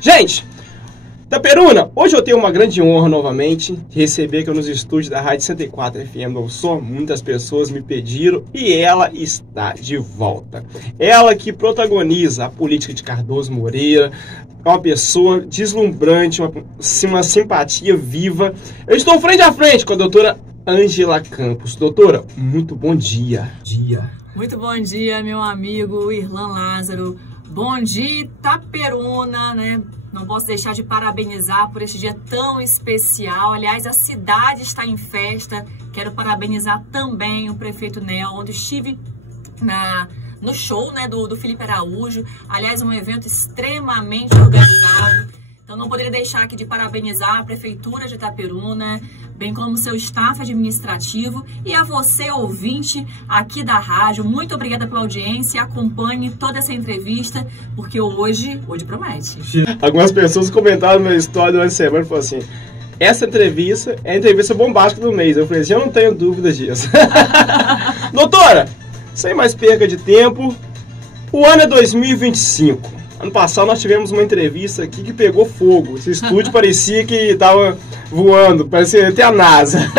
Gente, Itaperuna, hoje eu tenho uma grande honra novamente de receber aqui nos estúdios da Rádio 104 FM Novo Som. Muitas pessoas me pediram e ela está de volta. Ela que protagoniza a política de Cardoso Moreira, é uma pessoa deslumbrante, uma simpatia viva. Eu estou frente a frente com a doutora Ângela Campos. Doutora, muito bom dia. Muito bom dia, meu amigo Irlan Lázaro. Bom dia, Itaperuna, né? Não posso deixar de parabenizar por este dia tão especial. Aliás, a cidade está em festa. Quero parabenizar também o prefeito Nel, onde estive no show, né, do Felipe Araújo. Aliás, um evento extremamente organizado. Então, não poderia deixar aqui de parabenizar a Prefeitura de Itaperuna, bem como seu staff administrativo e a você, ouvinte aqui da rádio. Muito obrigada pela audiência. Acompanhe toda essa entrevista, porque hoje promete. Algumas pessoas comentaram no meu story durante a semana e falaram assim: essa entrevista é a entrevista bombástica do mês. Eu falei assim: eu não tenho dúvidas disso. Doutora, sem mais perca de tempo, o ano é 2025. Ano passado nós tivemos uma entrevista aqui que pegou fogo. Esse estúdio parecia que estava voando, parecia até a NASA.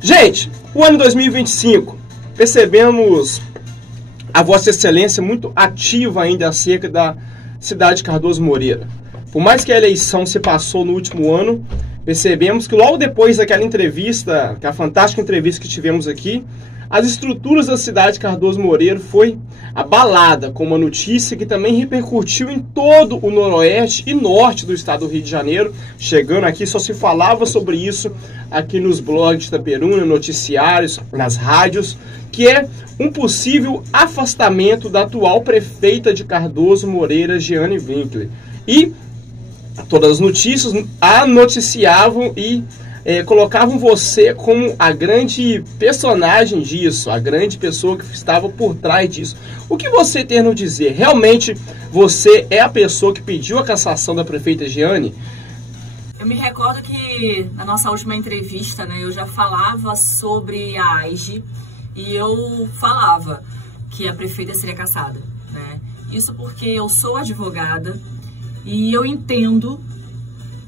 Gente, o ano 2025, percebemos a Vossa Excelência muito ativa ainda acerca da cidade de Cardoso Moreira. Por mais que a eleição se passou no último ano, percebemos que logo depois daquela entrevista, aquela fantástica entrevista que tivemos aqui, as estruturas da cidade de Cardoso Moreira foi abalada com uma notícia que também repercutiu em todo o noroeste e norte do estado do Rio de Janeiro. Chegando aqui, só se falava sobre isso aqui nos blogs de Itaperuna, noticiários, nas rádios, que é um possível afastamento da atual prefeita de Cardoso Moreira, Jeane Winkler. E todas as notícias a noticiavam e colocavam você como a grande personagem disso, a grande pessoa que estava por trás disso. O que você tem a nos dizer? Realmente você é a pessoa que pediu a cassação da prefeita Jeane? Eu me recordo que na nossa última entrevista, né, eu já falava sobre a AIGE e eu falava que a prefeita seria cassada, né? Isso porque eu sou advogada e eu entendo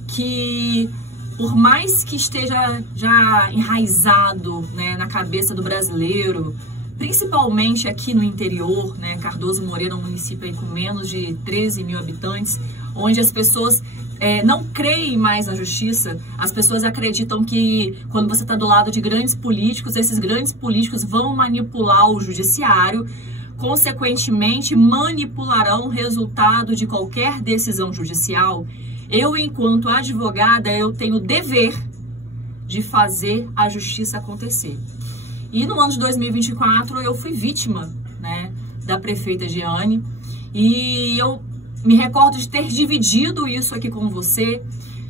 que, por mais que esteja já enraizado, né, na cabeça do brasileiro, principalmente aqui no interior, né, Cardoso Moreira é um município aí com menos de 13 mil habitantes, onde as pessoas não creem mais na justiça. As pessoas acreditam que quando você está do lado de grandes políticos, esses grandes políticos vão manipular o judiciário, consequentemente manipularão o resultado de qualquer decisão judicial. Eu, enquanto advogada, eu tenho o dever de fazer a justiça acontecer. E no ano de 2024 eu fui vítima, né, da prefeita Jeane, e eu me recordo de ter dividido isso aqui com você,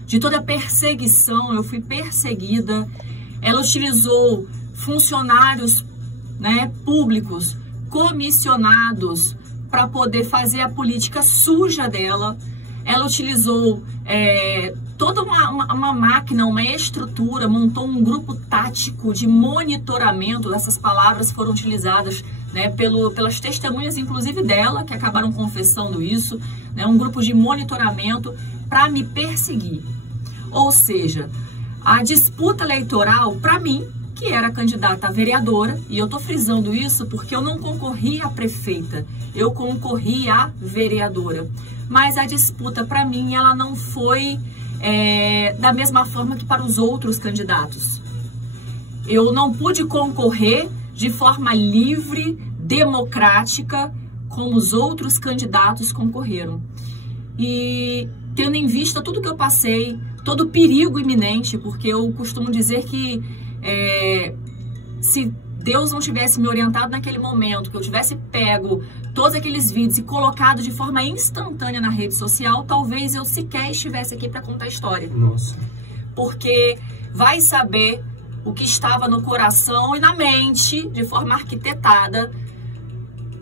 de toda a perseguição. Eu fui perseguida. Ela utilizou funcionários, né, públicos, comissionados, para poder fazer a política suja dela. Ela utilizou toda uma máquina, uma estrutura, montou um grupo tático de monitoramento. Essas palavras foram utilizadas, né, pelas testemunhas, inclusive dela, que acabaram confessando isso, né, um grupo de monitoramento para me perseguir. Ou seja, a disputa eleitoral, para mim, que era candidata a vereadora, e eu estou frisando isso porque eu não concorri a prefeita, eu concorri a vereadora. Mas a disputa, para mim, ela não foi da mesma forma que para os outros candidatos. Eu não pude concorrer de forma livre, democrática, como os outros candidatos concorreram. E tendo em vista tudo que eu passei, todo o perigo iminente, porque eu costumo dizer que se Deus não tivesse me orientado naquele momento, que eu tivesse pego todos aqueles vídeos e colocado de forma instantânea na rede social, talvez eu sequer estivesse aqui para contar a história. Nossa. Porque vai saber o que estava no coração e na mente, de forma arquitetada,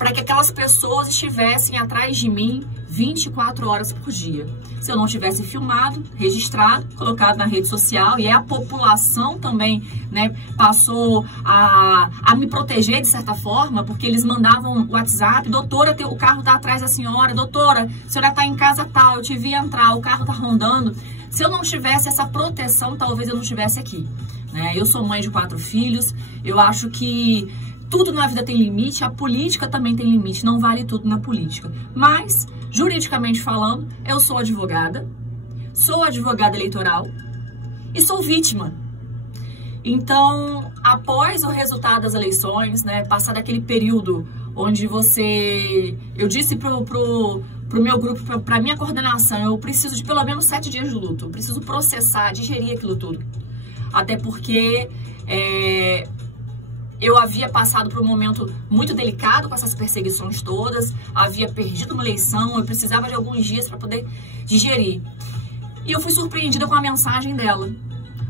para que aquelas pessoas estivessem atrás de mim 24 horas por dia. Se eu não tivesse filmado, registrado, colocado na rede social, e a população também, né, passou a me proteger de certa forma, porque eles mandavam WhatsApp: doutora, o carro está atrás da senhora, doutora, a senhora está em casa tal, eu te vi entrar, o carro está rondando. Se eu não tivesse essa proteção, talvez eu não estivesse aqui, né? Eu sou mãe de 4 filhos, eu acho que tudo na vida tem limite, a política também tem limite, não vale tudo na política. Mas, juridicamente falando, eu sou advogada eleitoral e sou vítima. Então, após o resultado das eleições, né, passado aquele período onde eu disse pro meu grupo, pra minha coordenação, eu preciso de pelo menos 7 dias de luto, eu preciso processar, digerir aquilo tudo. Até porque eu havia passado por um momento muito delicado com essas perseguições todas, havia perdido uma eleição, eu precisava de alguns dias para poder digerir. E eu fui surpreendida com a mensagem dela.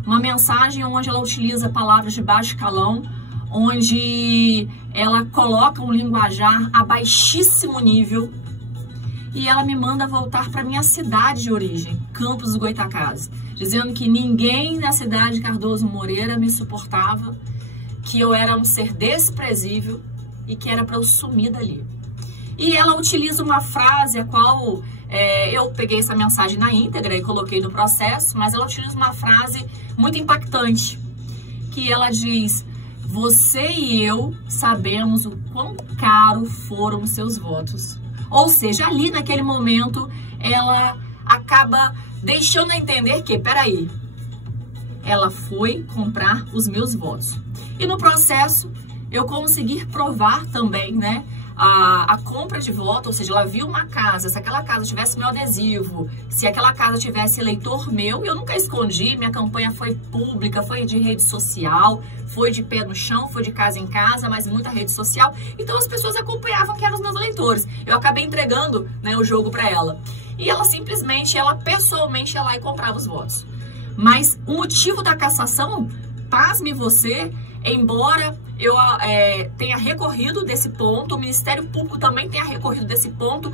Uma mensagem onde ela utiliza palavras de baixo calão, onde ela coloca um linguajar a baixíssimo nível, e ela me manda voltar para minha cidade de origem, Campos dos Goytacazes, dizendo que ninguém na cidade de Cardoso Moreira me suportava, que eu era um ser desprezível e que era para eu sumir dali. E ela utiliza uma frase a qual eu peguei essa mensagem na íntegra e coloquei no processo, mas ela utiliza uma frase muito impactante, que ela diz: você e eu sabemos o quão caro foram os seus votos. Ou seja, ali naquele momento ela acaba deixando a entender que, peraí, ela foi comprar os meus votos. E no processo eu consegui provar também, né, a compra de voto, ou seja, ela viu uma casa, se aquela casa tivesse meu adesivo, se aquela casa tivesse eleitor meu, eu nunca escondi, minha campanha foi pública, foi de rede social, foi de pé no chão, foi de casa em casa, mas muita rede social, então as pessoas acompanhavam que eram os meus eleitores. Eu acabei entregando, né, o jogo para ela. E ela simplesmente, pessoalmente ia lá e comprava os votos. Mas o motivo da cassação, pasme você, embora eu tenha recorrido desse ponto, o Ministério Público também tenha recorrido desse ponto,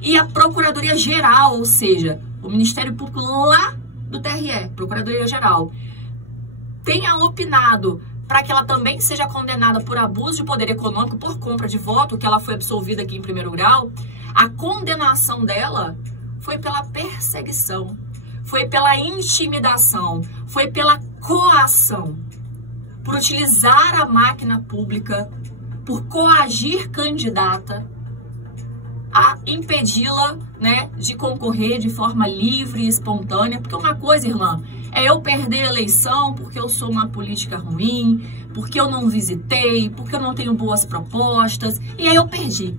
e a Procuradoria Geral, ou seja, o Ministério Público lá do TRE, Procuradoria Geral, tenha opinado para que ela também seja condenada por abuso de poder econômico por compra de voto, que ela foi absolvida aqui em primeiro grau. A condenação dela foi pela perseguição, foi pela intimidação, foi pela coação, por utilizar a máquina pública, por coagir candidata a impedi-la, né, de concorrer de forma livre e espontânea. Porque uma coisa, irmã, é eu perder a eleição porque eu sou uma política ruim, porque eu não visitei, porque eu não tenho boas propostas, e aí eu perdi.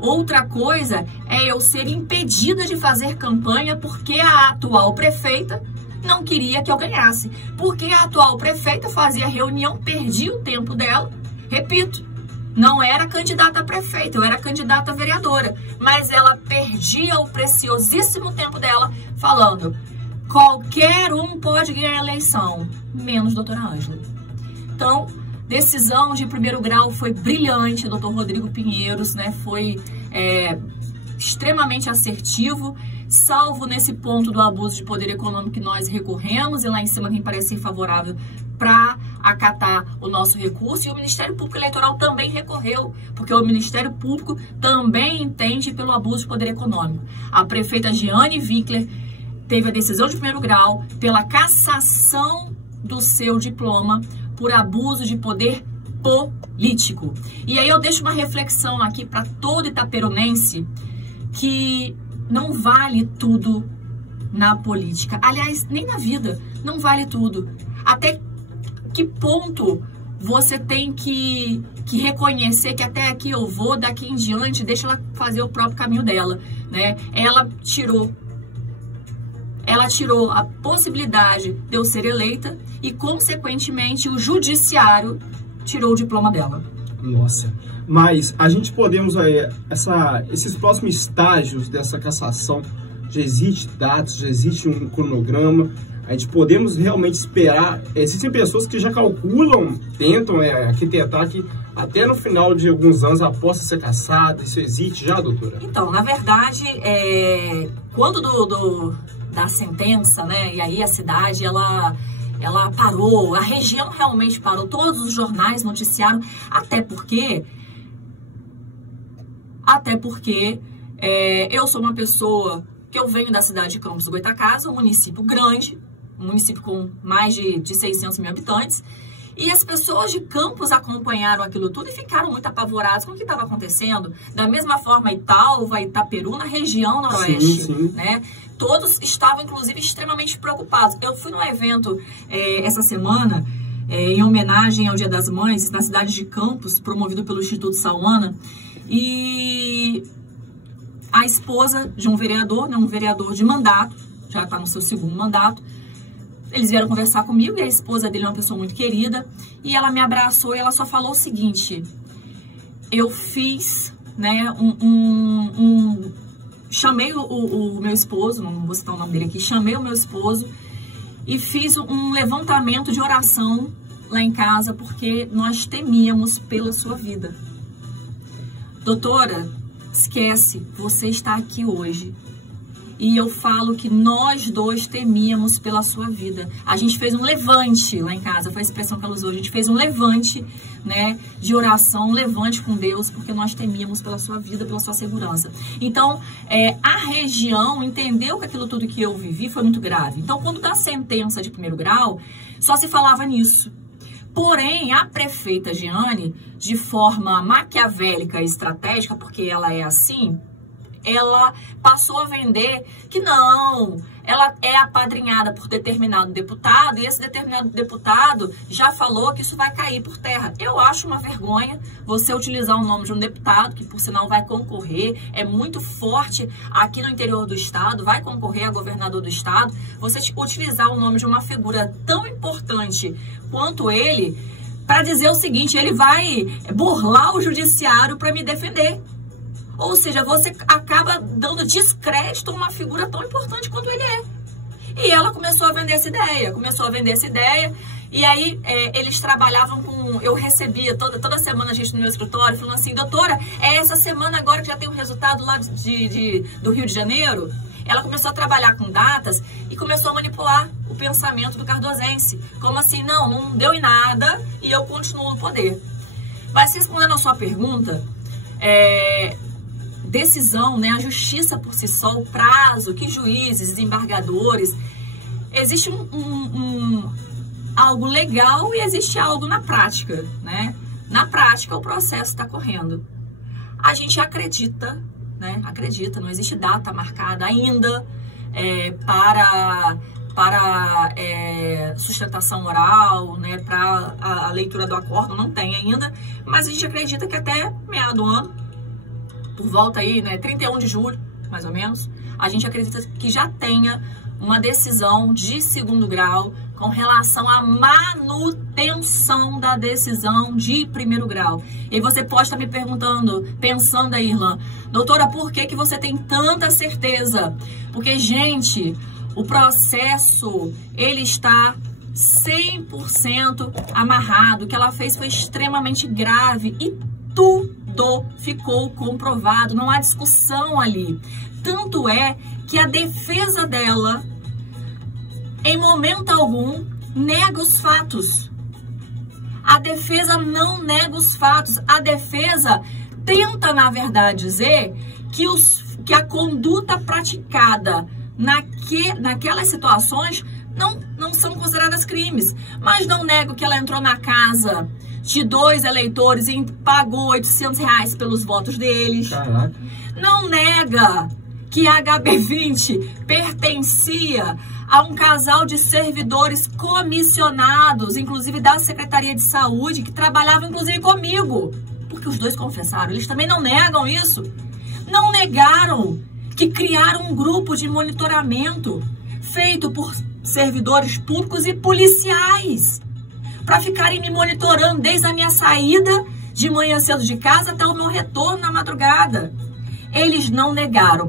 Outra coisa é eu ser impedida de fazer campanha porque a atual prefeita não queria que eu ganhasse. Porque a atual prefeita fazia reunião, perdia o tempo dela. Repito, não era candidata a prefeita, eu era candidata a vereadora. Mas ela perdia o preciosíssimo tempo dela falando: qualquer um pode ganhar a eleição, menos doutora Ângela. Então, decisão de primeiro grau foi brilhante, doutor Rodrigo Pinheiros, né, foi extremamente assertivo, salvo nesse ponto do abuso de poder econômico que nós recorremos, e lá em cima tem parecer favorável para acatar o nosso recurso, e o Ministério Público Eleitoral também recorreu, porque o Ministério Público também entende pelo abuso de poder econômico. A prefeita Giane Wickler teve a decisão de primeiro grau pela cassação do seu diploma por abuso de poder político. E aí eu deixo uma reflexão aqui para todo itaperunense, que não vale tudo na política. Aliás, nem na vida, não vale tudo. Até que ponto você tem que reconhecer que até aqui eu vou, daqui em diante, deixa ela fazer o próprio caminho dela, né? Ela tirou a possibilidade de eu ser eleita e, consequentemente, o judiciário tirou o diploma dela. Nossa, mas a gente podemos, esses próximos estágios dessa cassação, já existe dados, já existe um cronograma, a gente podemos realmente esperar. Existem pessoas que já calculam, tentam arquitetar que até no final de alguns anos após ser caçada? Isso existe já, doutora? Então, na verdade, quando da sentença, né, e aí a cidade, ela parou, a região realmente parou, todos os jornais noticiaram, até porque eu sou uma pessoa que eu venho da cidade de Campos do Goytacazes, um município grande, um município com mais de 600 mil habitantes, e as pessoas de Campos acompanharam aquilo tudo e ficaram muito apavoradas com o que estava acontecendo. Da mesma forma, Italva, Itaperu, na região noroeste, sim. né? Todos estavam, inclusive, extremamente preocupados. Eu fui num evento essa semana, em homenagem ao Dia das Mães, na cidade de Campos, promovido pelo Instituto Sauana, e a esposa de um vereador, né, um vereador de mandato, já está no seu segundo mandato, eles vieram conversar comigo e a esposa dele é uma pessoa muito querida, e ela me abraçou e ela só falou o seguinte: eu fiz, né, chamei o meu esposo, não vou citar o nome dele aqui, chamei o meu esposo e fiz um levantamento de oração lá em casa, porque nós temíamos pela sua vida. Doutora, esquece, você está aqui hoje. E eu falo que nós dois temíamos pela sua vida. A gente fez um levante lá em casa, foi a expressão que ela usou. A gente fez um levante, né, de oração, um levante com Deus, porque nós temíamos pela sua vida, pela sua segurança. Então, a região entendeu que aquilo tudo que eu vivi foi muito grave. Então, quando dá sentença de primeiro grau, só se falava nisso. Porém, a prefeita Jeane, de forma maquiavélica e estratégica, porque ela é assim, ela passou a vender que não, ela é apadrinhada por determinado deputado e esse determinado deputado já falou que isso vai cair por terra. Eu acho uma vergonha você utilizar o nome de um deputado que, por sinal, vai concorrer, é muito forte aqui no interior do estado, vai concorrer a governador do estado, você utilizar o nome de uma figura tão importante quanto ele para dizer o seguinte: ele vai burlar o judiciário para me defender. Ou seja, você acaba dando descrédito a uma figura tão importante quanto ele é. E ela começou a vender essa ideia, e aí eles trabalhavam com... Eu recebia toda semana a gente no meu escritório falando assim: doutora, é essa semana agora que já tem o resultado lá do Rio de Janeiro? Ela começou a trabalhar com datas e começou a manipular o pensamento do cardozense. Como assim, não deu em nada e eu continuo no poder. Mas respondendo a sua pergunta, decisão, né, a justiça por si só, o prazo, que juízes, desembargadores, existe algo legal e existe algo na prática, né? Na prática, o processo está correndo. A gente acredita, né? Acredita, não existe data marcada ainda para sustentação oral, né? Para a leitura do acordo, não tem ainda, mas a gente acredita que até meado do ano, por volta aí, né, 31 de julho, mais ou menos, a gente acredita que já tenha uma decisão de segundo grau com relação à manutenção da decisão de primeiro grau. E você pode estar me perguntando, pensando aí, Irlan, doutora, por que você tem tanta certeza? Porque, gente, o processo, ele está 100% amarrado. O que ela fez foi extremamente grave e tudo ficou comprovado, não há discussão ali. Tanto é que a defesa dela, em momento algum, nega os fatos. A defesa não nega os fatos. A defesa tenta, na verdade, dizer que a conduta praticada naquelas situações não são consideradas crimes. Mas não nego que ela entrou na casa de 2 eleitores e pagou R$800 pelos votos deles. Caraca. Não nega que a HB20 pertencia a um casal de servidores comissionados, inclusive da Secretaria de Saúde, que trabalhavam inclusive comigo. Porque os dois confessaram, eles também não negam isso. Não negaram que criaram um grupo de monitoramento feito por servidores públicos e policiais para ficarem me monitorando desde a minha saída de manhã cedo de casa até o meu retorno na madrugada. Eles não negaram.